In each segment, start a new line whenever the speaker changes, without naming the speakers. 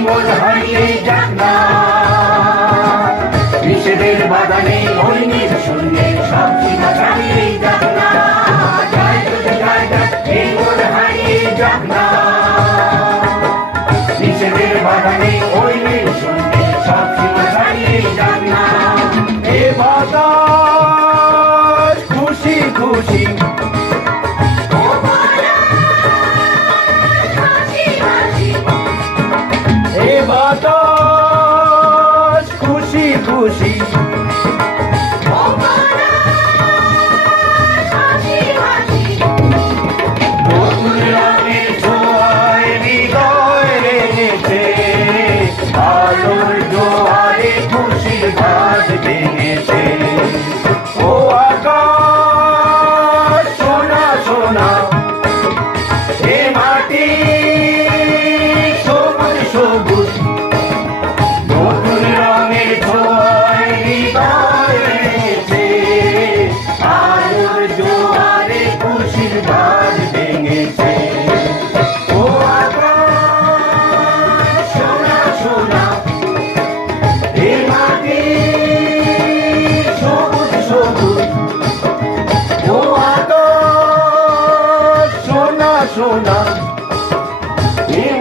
মন হারিয়ে যাক না নিষেধের বাগানে
的
心。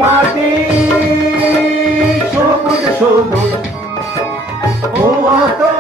মাটি সবুজ সবুজ। ও
তো